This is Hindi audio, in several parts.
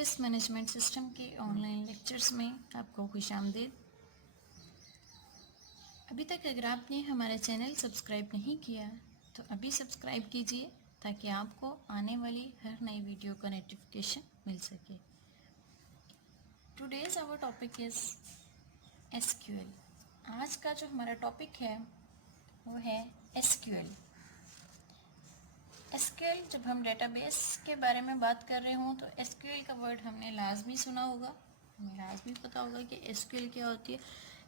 डेटाबेस मैनेजमेंट सिस्टम के ऑनलाइन लेक्चर्स में आपको खुशामदीद। अभी तक अगर आपने हमारा चैनल सब्सक्राइब नहीं किया तो अभी सब्सक्राइब कीजिए ताकि आपको आने वाली हर नई वीडियो का नोटिफिकेशन मिल सके। Today's our topic is SQL. आज का जो हमारा टॉपिक है वो है एसक्यूएल। एसक्यूएल, जब हम डेटाबेस के बारे में बात कर रहे हों तो एसक्यूएल का वर्ड हमने लाजमी सुना होगा, हमें लाजमी पता होगा कि एसक्यूएल क्या होती है।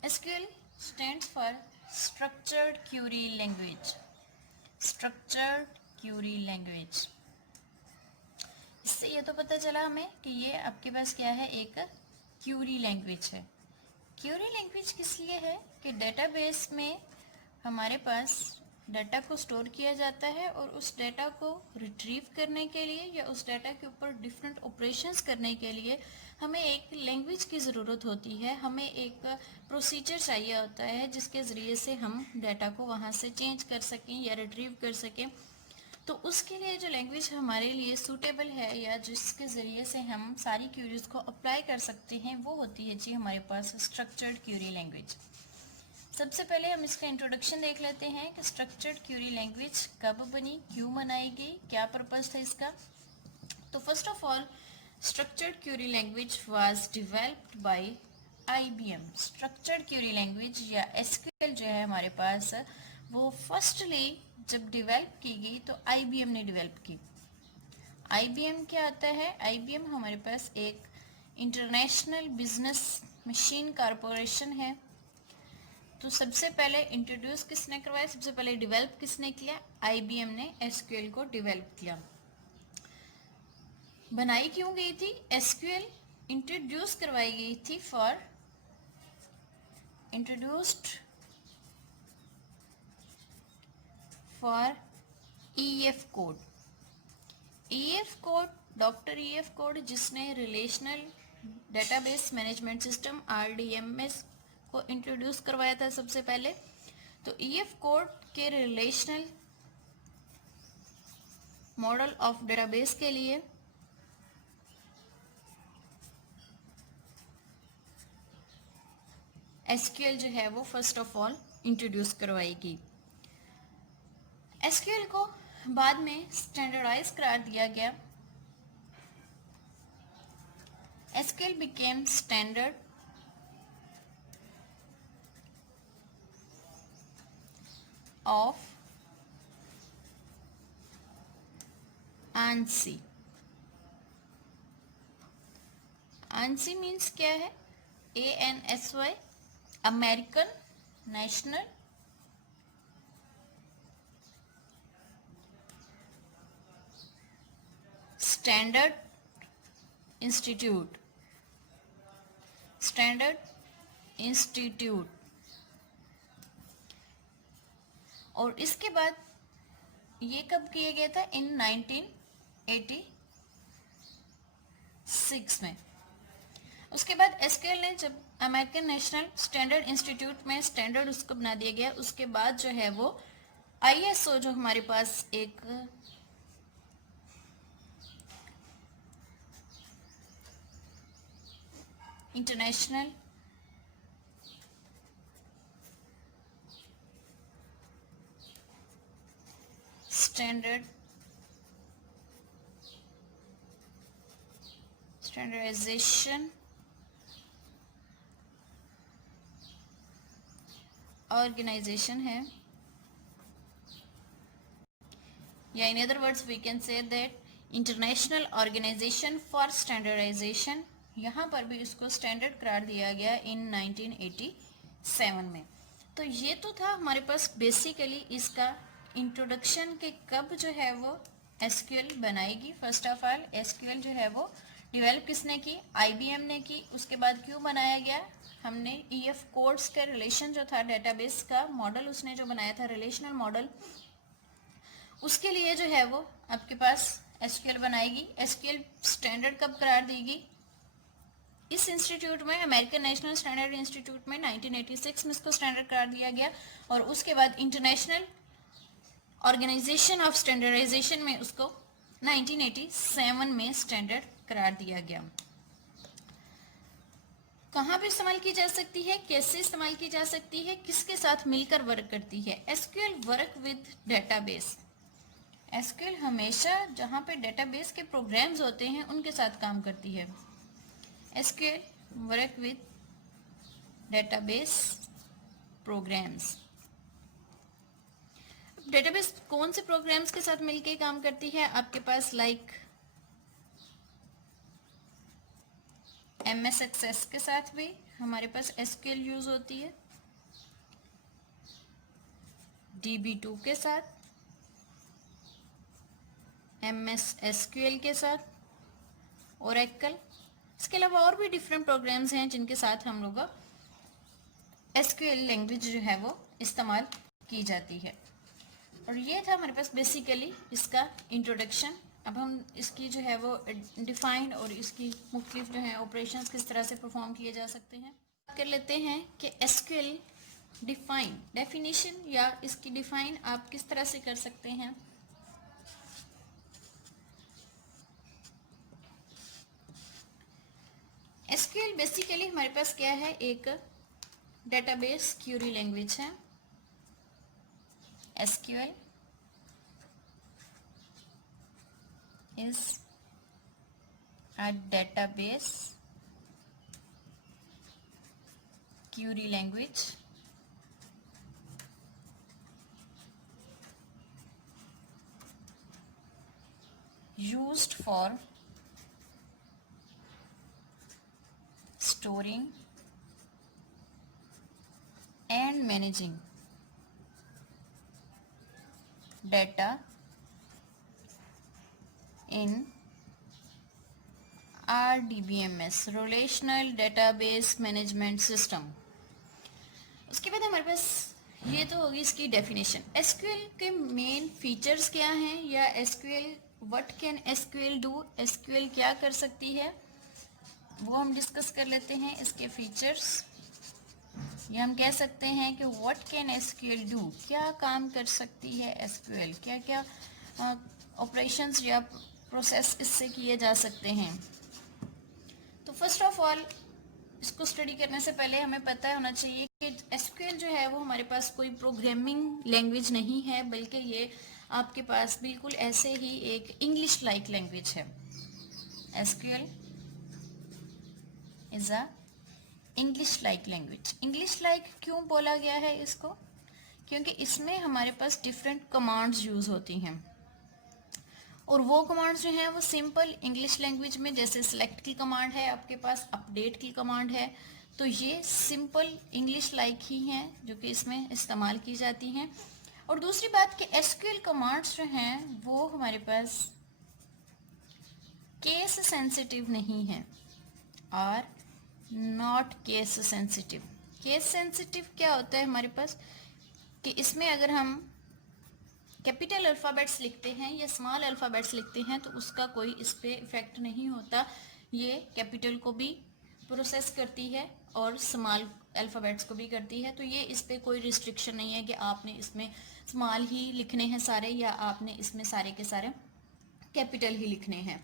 SQL stands for structured Curie language. Structured Curie language, इससे ये तो पता चला हमें कि ये आपके पास क्या है, एक क्यूरी लैंग्वेज है। क्यूरी लैंग्वेज किस लिए है कि डेटाबेस में हमारे पास डाटा को स्टोर किया जाता है और उस डाटा को रिट्रीव करने के लिए या उस डाटा के ऊपर डिफरेंट ऑपरेशंस करने के लिए हमें एक लैंग्वेज की ज़रूरत होती है। हमें एक प्रोसीजर चाहिए होता है जिसके ज़रिए से हम डाटा को वहाँ से चेंज कर सकें या रिट्रीव कर सकें। तो उसके लिए जो लैंग्वेज हमारे लिए सूटेबल है या जिसके ज़रिए से हम सारी क्यूरीज को अप्लाई कर सकते हैं वो होती है जी हमारे पास स्ट्रक्चर्ड क्यूरी लैंग्वेज। सबसे पहले हम इसका इंट्रोडक्शन देख लेते हैं कि स्ट्रक्चर्ड क्यूरी लैंग्वेज कब बनी, क्यों बनाई गई, क्या पर्पस था इसका। तो first of all structured Curie language was developed by IBM। Structured Curie language या एसक्यूएल जो है हमारे पास वो फर्स्टली जब डेवलप की गई तो IBM ने डेवलप की। IBM क्या आता है? IBM हमारे पास एक इंटरनेशनल बिजनेस मशीन कॉरपोरेशन है। तो सबसे पहले इंट्रोड्यूस किसने करवाया, सबसे पहले डेवलप किसने किया? IBM ने एसक्यूएल को डेवलप किया। बनाई क्यों गई थी? एसक्यूएल इंट्रोड्यूस करवाई गई थी introduced for EF code. EF code, doctor EF code, जिसने relational database management system RDMS को इंट्रोड्यूस करवाया था सबसे पहले। तो EF कोड के रिलेशनल मॉडल ऑफ डेटाबेस के लिए एसक्यूएल जो है वो फर्स्ट ऑफ ऑल इंट्रोड्यूस करवाएगी। एसक्यूएल को बाद में स्टैंडर्डाइज करार दिया गया। SQL became standard of ANSI। ANSI means क्या है? ANSY, American national standard institute. Standard institute. और इसके बाद ये कब किया गया था? इन 1986 में। उसके बाद एसक्यूएल ने जब अमेरिकन नेशनल स्टैंडर्ड इंस्टीट्यूट में स्टैंडर्ड उसको बना दिया गया, उसके बाद जो है वो ISO जो हमारे पास एक इंटरनेशनल स्टैंडर्डाइजेशन ऑर्गेनाइजेशन है, या in other words we can say that international organisation for standardisation. यहाँ पर भी इसको स्टैंडर्ड करार दिया गया इन 1987 में। तो ये तो था हमारे पास बेसिकली इसका इंट्रोडक्शन के कब जो है वो एसक्यूएल बनाएगी। फर्स्ट ऑफ ऑल एसक्यूएल जो है वो डेवलप किसने की? IBM ने की। उसके बाद क्यों बनाया गया? हमने EF कोड्स का रिलेशन जो था डेटाबेस का मॉडल उसने जो बनाया था रिलेशनल मॉडल, उसके लिए जो है वो आपके पास एसक्यूएल बनाएगी। एसक्यूएल स्टैंडर्ड कब करार देगी? इस इंस्टीट्यूट में, अमेरिकन नेशनल स्टैंडर्ड इंस्टीट्यूट में 1986 में इसको स्टैंडर्ड करार दिया गया। और उसके बाद इंटरनेशनल ऑर्गेनाइजेशन ऑफ स्टैंडर्डाइजेशन में उसको 1987 में स्टैंडर्ड करार दिया गया। कहाँ पे इस्तेमाल की जा सकती है, कैसे इस्तेमाल की जा सकती है, किसके साथ मिलकर वर्क करती है? SQL work with database. SQL हमेशा जहाँ पे डेटाबेस के प्रोग्राम्स होते हैं उनके साथ काम करती है। SQL work with database programs. Database कौन से प्रोग्राम्स के साथ मिलकर काम करती है? आपके पास लाइक MS एक्सेस के साथ भी हमारे पास एसक्यूएल यूज होती है, DB2 के साथ, MS SQL के साथ, ओरेकल। इसके अलावा और भी डिफरेंट प्रोग्राम्स हैं जिनके साथ हम लोग एसक्यूएल लैंग्वेज जो है वो इस्तेमाल की जाती है। और ये था हमारे पास बेसिकली इसका इंट्रोडक्शन। अब हम इसकी जो है वो डिफाइन और इसकी मुख्तलिफ जो है ऑपरेशंस किस तरह से परफॉर्म किए जा सकते हैं बात कर लेते हैं कि एसक्यूएल डेफिनेशन या इसकी डिफाइन आप किस तरह से कर सकते हैं। एसक्यूएल बेसिकली हमारे पास क्या है, एक डेटाबेस क्यूरी लैंग्वेज है। SQL is a database query language used for storing and managing data in RDBMS Relational Database Management System। उसके बाद हमारे पास ये तो होगी इसकी डेफिनेशन। एसक्यूएल के मेन फीचर्स क्या हैं, या SQL what can SQL do, SQL क्या कर सकती है, वो हम डिस्कस कर लेते हैं। इसके फीचर्स, या हम कह सकते हैं कि व्हाट कैन एसक्यूएल डू, क्या काम कर सकती है एसक्यूएल, क्या क्या ऑपरेशंस या प्रोसेस इससे किए जा सकते हैं। तो फर्स्ट ऑफ ऑल इसको स्टडी करने से पहले हमें पता होना चाहिए कि एसक्यूएल जो है वो हमारे पास कोई प्रोग्रामिंग लैंग्वेज नहीं है, बल्कि ये आपके पास बिल्कुल ऐसे ही एक इंग्लिश लाइक लैंग्वेज है। SQL is a English like language. English like क्यों बोला गया है इसको? क्योंकि इसमें हमारे पास डिफरेंट कमांड्स यूज होती हैं, और वो कमांड्स जो हैं वो सिंपल इंग्लिश लैंग्वेज में, जैसे सेलेक्ट की कमांड है आपके पास, अपडेट की कमांड है, तो ये सिंपल इंग्लिश लाइक ही हैं जो कि इसमें इस्तेमाल की जाती हैं। और दूसरी बात कि एसक्यूएल कमांड्स जो हैं वो हमारे पास केस सेंसिटिव नहीं है, और not case sensitive. Case sensitive क्या होता है हमारे पास कि इसमें अगर हम कैपिटल अल्फ़ाबेट्स लिखते हैं या स्मॉल अल्फ़ाबेट्स लिखते हैं तो उसका कोई इस पर इफेक्ट नहीं होता। ये कैपिटल को भी प्रोसेस करती है और स्मॉल अल्फ़ाबेट्स को भी करती है, तो ये इस पर कोई रिस्ट्रिक्शन नहीं है कि आपने इसमें स्मॉल ही लिखने हैं सारे, या आपने इसमें सारे के सारे कैपिटल ही लिखने हैं।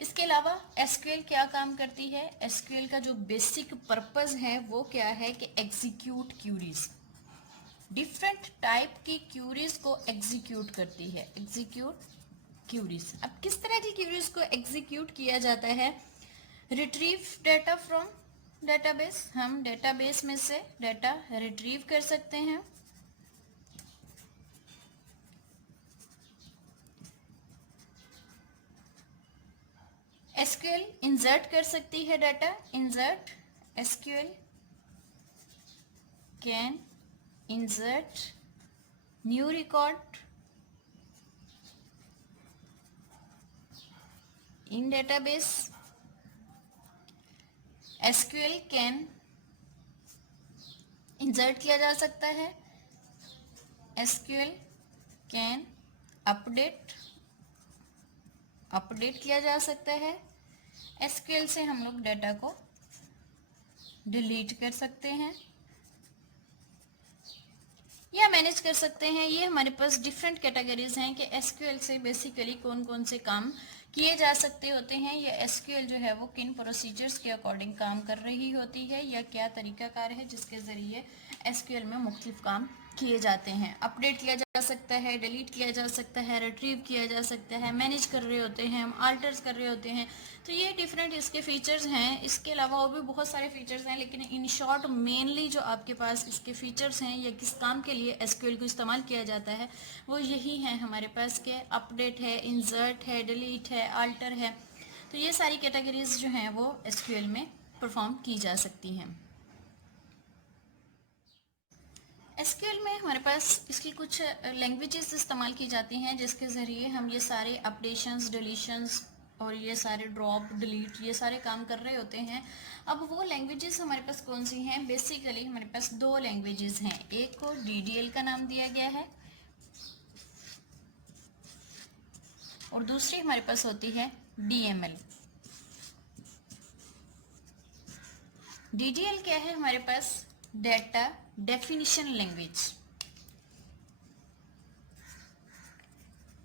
इसके अलावा एसक्यूएल क्या काम करती है? एसक्यूएल का जो बेसिक पर्पस है वो क्या है कि एग्जीक्यूट क्यूरीज, डिफरेंट टाइप की क्यूरीज को एग्जीक्यूट करती है। एग्जीक्यूट क्यूरीज, अब किस तरह की क्यूरीज को एग्जीक्यूट किया जाता है? रिट्रीव डाटा फ्रॉम डेटाबेस, हम डेटाबेस में से डाटा रिट्रीव कर सकते हैं। एसक्यूएल इंसर्ट कर सकती है data, insert. SQL can insert new record in database। SQL can insert किया जा सकता है। SQL can अपडेट किया जा सकता है। SQL से हम लोग डाटा को डिलीट कर सकते हैं या मैनेज कर सकते हैं। ये हमारे पास डिफरेंट कैटेगरीज हैं कि एसक्यूएल से बेसिकली कौन कौन से काम किए जा सकते होते हैं, या एसक्यूएल जो है वो किन प्रोसीजर्स के अकॉर्डिंग काम कर रही होती है, या क्या तरीकाकार है जिसके ज़रिए एसक्यूएल में मुख्तलिफ काम किए जाते हैं। अपडेट किया जा सकता है, डिलीट किया जा सकता है, रिट्रीव किया जा सकता है, मैनेज कर रहे होते हैं हम, आल्टर्स कर रहे होते हैं। तो ये डिफरेंट इसके फीचर्स हैं। इसके अलावा और भी बहुत सारे फीचर्स हैं, लेकिन इन शॉर्ट मेनली जो आपके पास इसके फीचर्स हैं या किस काम के लिए एसक्यूएल को इस्तेमाल किया जाता है वो यही है हमारे पास के अपडेट है, इंसर्ट है, डिलीट है, आल्टर है। तो ये सारी कैटेगरीज जो हैं वो एसक्यूएल में परफॉर्म की जा सकती हैं। एसक्यूएल में हमारे पास इसकी कुछ लैंग्वेजेस इस्तेमाल की जाती हैं जिसके ज़रिए हम ये सारे अपडेशंस, डिलीशंस और ये सारे ड्रॉप, डिलीट, ये सारे काम कर रहे होते हैं। अब वो लैंग्वेजेस हमारे पास कौन सी हैं? बेसिकली हमारे पास दो लैंग्वेजेस हैं। एक को DDL का नाम दिया गया है और दूसरी हमारे पास होती है DML। DDL क्या है? हमारे पास data definition language,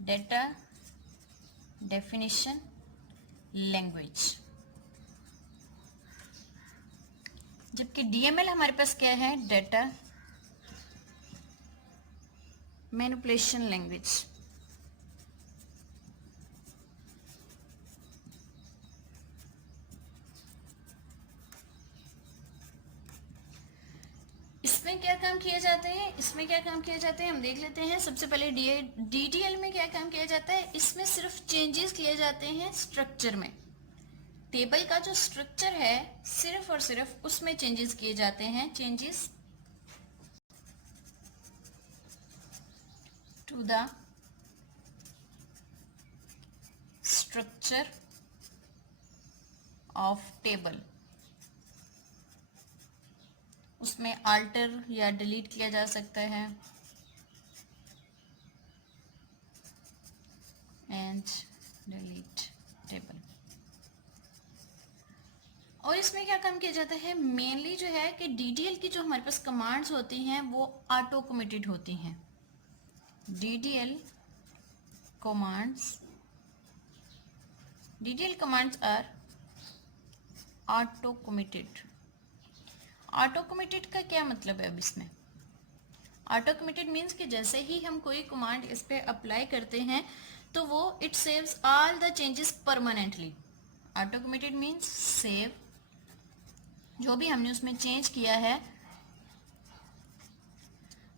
data definition language. जबकि DML हमारे पास क्या है? Data manipulation language. इसमें क्या काम किए जाते हैं? इसमें क्या काम किए जाते हैं हम देख लेते हैं। सबसे पहले DDL में क्या काम किया जाता है? इसमें सिर्फ चेंजेस किए जाते हैं स्ट्रक्चर में। टेबल का जो स्ट्रक्चर है सिर्फ और सिर्फ उसमें चेंजेस किए जाते हैं, changes to the structure of table. उसमें आल्टर या डिलीट किया जा सकता है एंड डिलीट टेबल। और इसमें क्या काम किया जाता है? मेनली जो है कि DDL की जो हमारे पास कमांड्स होती हैं वो ऑटो कमिटेड होती हैं। DDL commands are auto committed. Auto committed का क्या मतलब है? अब इसमें ऑटो कमिटेड मीन्स कि जैसे ही हम कोई कमांड इस पे अप्लाई करते हैं तो वो it saves all the changes permanently. Auto committed means save, जो भी हमने उसमें चेंज किया है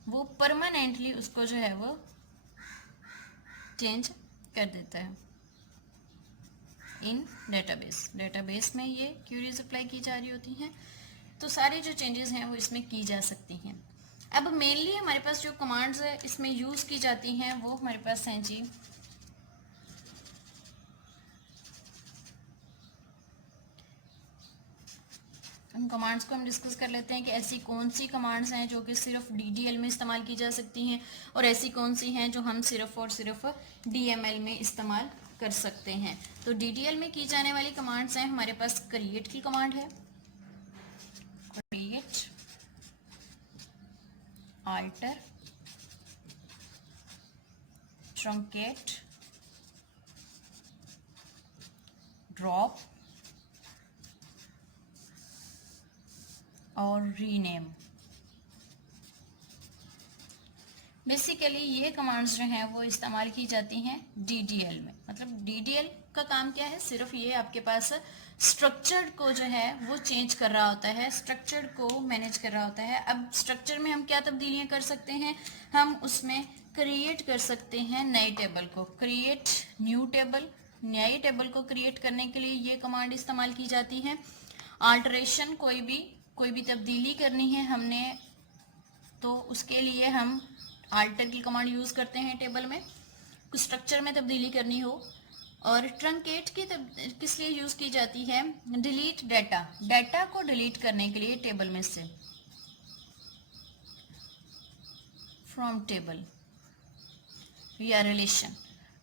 वो परमानेंटली उसको जो है वो चेंज कर देता है इन डेटाबेस में ये क्यूरीज अप्लाई की जा रही होती हैं। तो सारे जो चेंजेस हैं वो इसमें की जा सकती हैं। अब मेनली हमारे पास जो कमांड्स इसमें यूज़ की जाती हैं वो हमारे पास हैं जी उन कमांड्स को हम डिस्कस कर लेते हैं कि ऐसी कौन सी कमांड्स हैं जो कि सिर्फ DDL में इस्तेमाल की जा सकती हैं और ऐसी कौन सी हैं जो हम सिर्फ और सिर्फ DML में इस्तेमाल कर सकते हैं। तो DDL में की जाने वाली कमांड्स हैं हमारे पास क्रिएट की कमांड है, क्रिएट, आल्टर, ट्रंकेट, ड्रॉप और रीनेम। बेसिकली ये कमांड्स जो हैं वो इस्तेमाल की जाती हैं DDL में। मतलब DDL का काम क्या है? सिर्फ ये आपके पास स्ट्रक्चर को जो है वो चेंज कर रहा होता है, स्ट्रक्चर को मैनेज कर रहा होता है। अब स्ट्रक्चर में हम क्या तब्दीलियां कर सकते हैं? हम उसमें क्रिएट कर सकते हैं नए टेबल को, क्रिएट न्यू टेबल। नए टेबल को क्रिएट करने के लिए ये कमांड इस्तेमाल की जाती है। आल्टरेशन, कोई भी तब्दीली करनी है हमने तो उसके लिए हम आल्टर की कमांड यूज़ करते हैं टेबल में, कुछ स्ट्रक्चर में तब्दीली करनी हो। और ट्रंकेट की किस लिए यूज़ की जाती है? डिलीट डाटा को डिलीट करने के लिए टेबल में से, फ्रॉम टेबल या रिलेशन।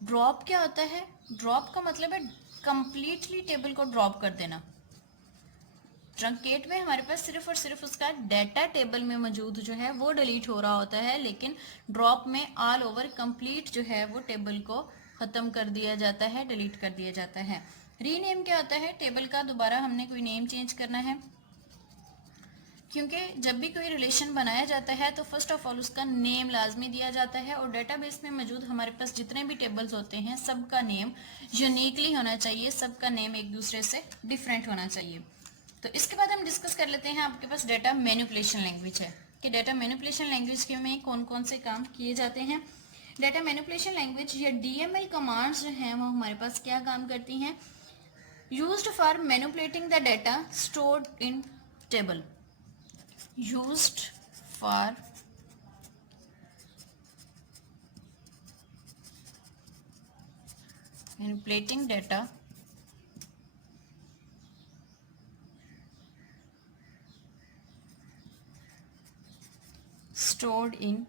ड्रॉप क्या होता है? ड्रॉप का मतलब है कंप्लीटली टेबल को ड्रॉप कर देना। ट्रंकेट में हमारे पास सिर्फ और सिर्फ उसका डाटा टेबल में मौजूद जो है वो डिलीट हो रहा होता है, लेकिन ड्रॉप में ऑल ओवर कंप्लीट जो है वो टेबल को ख़त्म कर दिया जाता है, डिलीट कर दिया जाता है। रीनेम क्या होता है? टेबल का दोबारा हमने कोई नेम चेंज करना है, क्योंकि जब भी कोई रिलेशन बनाया जाता है तो फर्स्ट ऑफ ऑल उसका नेम लाजमी दिया जाता है, और डेटाबेस में मौजूद हमारे पास जितने भी टेबल्स होते हैं सबका नेम यूनिकली होना चाहिए, सबका नेम एक दूसरे से डिफरेंट होना चाहिए। तो इसके बाद हम डिस्कस कर लेते हैं, आपके पास डेटा मैनिपुलेशन लैंग्वेज है कि डेटा मैनिपुलेशन लैंग्वेज के में कौन कौन से काम किए जाते हैं। डेटा मैनिपुलेशन लैंग्वेज या DML कमांड्स जो हैं वो हमारे पास क्या काम करती हैं? Used for manipulating the data stored in table, used for manipulating data stored in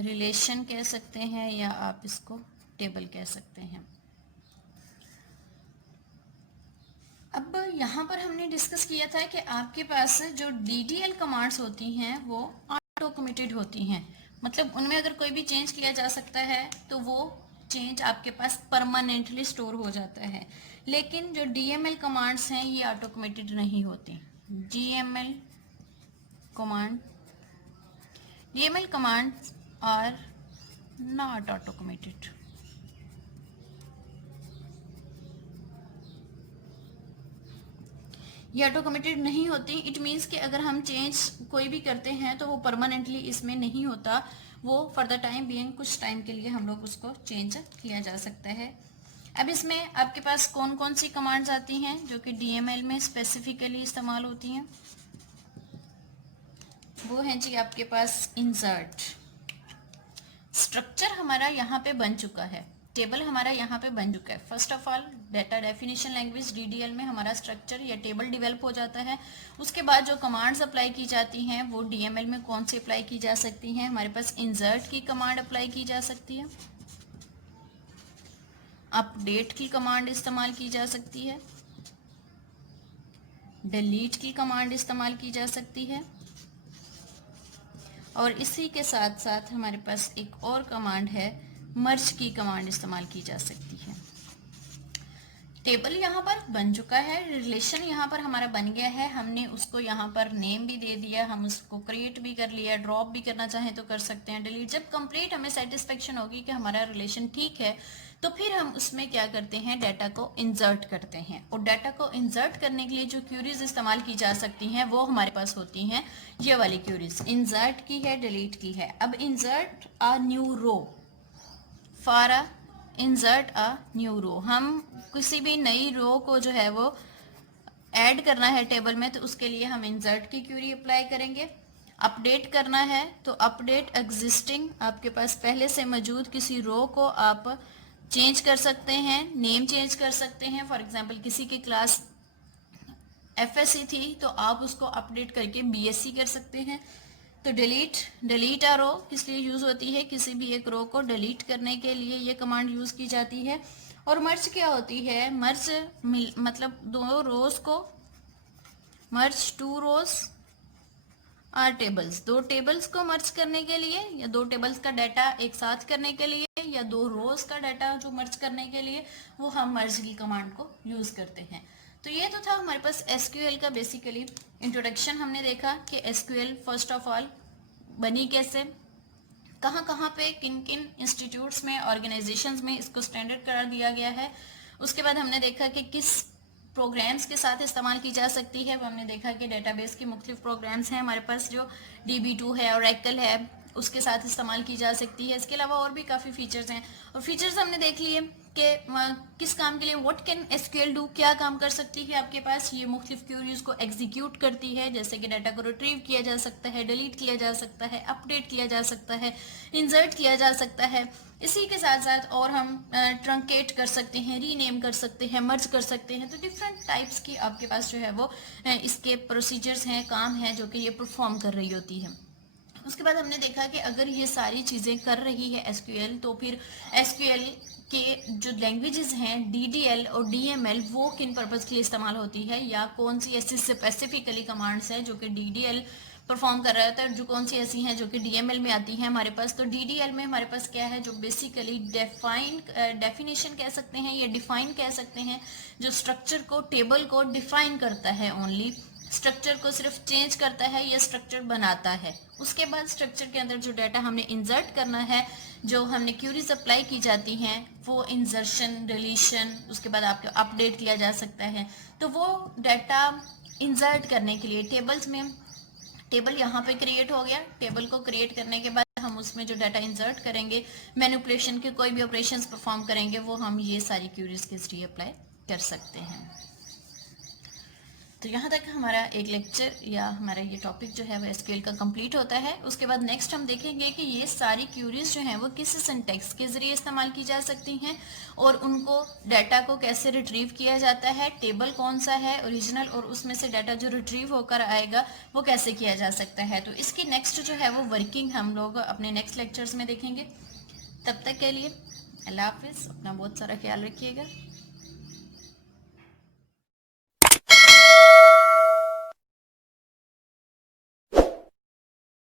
relation कह सकते हैं, या आप इसको टेबल कह सकते हैं। अब यहाँ पर हमने डिस्कस किया था कि आपके पास जो DDL कमांड्स होती हैं वो ऑटो कमिटेड होती हैं, मतलब उनमें अगर कोई भी चेंज किया जा सकता है तो वो चेंज आपके पास परमानेंटली स्टोर हो जाता है। लेकिन जो DML कमांड्स हैं ये ऑटो कमिटेड नहीं होती। DML commands are not auto committed. ये ऑटो कमिटेड नहीं होती। इट मीन्स कि अगर हम चेंज कोई भी करते हैं तो वो परमानेंटली इसमें नहीं होता, वो फॉर द टाइम बीइंग कुछ टाइम के लिए हम लोग उसको चेंज किया जा सकता है। अब इसमें आपके पास कौन कौन सी कमांड्स आती हैं जो कि DML में स्पेसिफिकली इस्तेमाल होती हैं? वो है जी आपके पास इंसर्ट। स्ट्रक्चर हमारा यहाँ पे बन चुका है, टेबल हमारा यहाँ पे बन चुका है। First of all data definition language DDL में हमारा स्ट्रक्चर या टेबल डेवलप हो जाता है। उसके बाद जो कमांड्स अप्लाई की जाती हैं वो DML में कौन सी अप्लाई की जा सकती हैं? हमारे पास इंसर्ट की कमांड अप्लाई की जा सकती है, अपडेट की कमांड इस्तेमाल की जा सकती है, डिलीट की कमांड इस्तेमाल की जा सकती है, और इसी के साथ साथ हमारे पास एक और कमांड है मर्ज की कमांड इस्तेमाल की जा सकती है। टेबल यहाँ पर बन चुका है, रिलेशन यहाँ पर हमारा बन गया है, हमने उसको यहाँ पर नेम भी दे दिया, हम उसको क्रिएट भी कर लिया, ड्रॉप भी करना चाहें तो कर सकते हैं, डिलीट। जब कंप्लीट हमें सेटिस्फेक्शन होगी कि हमारा रिलेशन ठीक है तो फिर हम उसमें क्या करते हैं? डाटा को इंसर्ट करते हैं। और डाटा को इंसर्ट करने के लिए जो क्यूरीज इस्तेमाल की जा सकती हैं वो हमारे पास होती हैं ये वाली क्यूरीज, इंसर्ट की है, डिलीट की है। अब insert a new row, for a insert a new row, हम किसी भी नई रो को जो है वो ऐड करना है टेबल में तो उसके लिए हम इंसर्ट की क्यूरी अप्लाई करेंगे। अपडेट करना है तो अपडेट एग्जिस्टिंग, आपके पास पहले से मौजूद किसी रो को आप चेंज कर सकते हैं, नेम चेंज कर सकते हैं। फॉर एग्जांपल किसी की क्लास FSC थी तो आप उसको अपडेट करके BSc कर सकते हैं। तो डिलीट आ रो किस लिए यूज होती है? किसी भी एक रो को डिलीट करने के लिए ये कमांड यूज की जाती है। और मर्ज क्या होती है? मर्ज मतलब दो रोज को, मर्ज टू रोज आर टेबल्स, दो टेबल्स को मर्ज करने के लिए, या दो टेबल्स का डाटा एक साथ करने के लिए, या दो रोज का डाटा जो मर्ज करने के लिए, वो हम मर्ज की कमांड को यूज करते हैं। तो ये तो था हमारे पास SQL का बेसिकली इंट्रोडक्शन। हमने देखा कि SQL फर्स्ट ऑफ ऑल बनी कैसे, कहाँ कहाँ पे किन किन इंस्टीट्यूट्स में, ऑर्गेनाइजेशंस में इसको स्टैंडर्ड करार दिया गया है। उसके बाद हमने देखा कि किस प्रोग्राम्स के साथ इस्तेमाल की जा सकती है। वो हमने देखा कि डेटाबेस के मुख्तलिफ प्रोग्राम्स हैं हमारे पास, जो DB2 है, Oracle है, उसके साथ इस्तेमाल की जा सकती है। इसके अलावा और भी काफ़ी फीचर्स हैं, और फीचर्स हमने देख लिए कि किस काम के लिए व्हाट कैन SQL डू, क्या काम कर सकती है आपके पास। ये मुख्तलिफ क्यूरीज को एग्जीक्यूट करती है, जैसे कि डाटा को रिट्रीव किया जा सकता है, डिलीट किया जा सकता है, अपडेट किया जा सकता है, इंसर्ट किया जा सकता है। इसी के साथ साथ और हम ट्रंकेट कर सकते हैं, रीनेम कर सकते हैं, मर्ज कर सकते हैं। तो डिफरेंट टाइप्स की आपके पास जो है वो इसके प्रोसीजर्स हैं, काम है जो कि ये परफॉर्म कर रही होती है। उसके बाद हमने देखा कि अगर ये सारी चीज़ें कर रही है SQL, तो फिर SQL के जो लैंग्वेजेस हैं DDL और DML वो किन पर्पज़ के लिए इस्तेमाल होती है, या कौन सी ऐसी स्पेसिफिकली कमांड्स हैं जो कि DDL परफॉर्म कर रहा होता है, जो कौन सी ऐसी हैं जो कि डीएमएल में आती हैं हमारे पास। तो डीडीएल में हमारे पास क्या है, जो बेसिकली डेफिनेशन कह सकते हैं या डिफाइन कह सकते हैं, जो स्ट्रक्चर को, टेबल को डिफाइन करता है, ओनली स्ट्रक्चर को सिर्फ चेंज करता है या स्ट्रक्चर बनाता है। उसके बाद स्ट्रक्चर के अंदर जो डाटा हमने इंसर्ट करना है, जो हमने क्यूरीज अप्लाई की जाती हैं, वो इंसर्शन, डिलीशन, उसके बाद आपको अपडेट किया जा सकता है। तो वो डाटा इंसर्ट करने के लिए टेबल्स में, टेबल यहाँ पे क्रिएट हो गया। टेबल को क्रिएट करने के बाद हम उसमें जो डाटा इंसर्ट करेंगे, मैनिपुलेशन के कोई भी ऑपरेशंस परफॉर्म करेंगे, वो हम ये सारी क्यूरीज के जरिए अप्लाई कर सकते हैं। तो यहाँ तक हमारा एक लेक्चर या हमारा ये टॉपिक जो है वो एसक्यूएल का कंप्लीट होता है। उसके बाद नेक्स्ट हम देखेंगे कि ये सारी क्यूरीज जो हैं वो किस सिंटैक्स के जरिए इस्तेमाल की जा सकती हैं और उनको डाटा को कैसे रिट्रीव किया जाता है, टेबल कौन सा है ओरिजिनल, और उसमें से डाटा जो रिट्रीव होकर आएगा वो कैसे किया जा सकता है। तो इसकी नेक्स्ट जो है वो वर्किंग हम लोग अपने नेक्स्ट लेक्चर्स में देखेंगे। तब तक के लिए अल्लाह हाफिज़, अपना बहुत सारा ख्याल रखिएगा।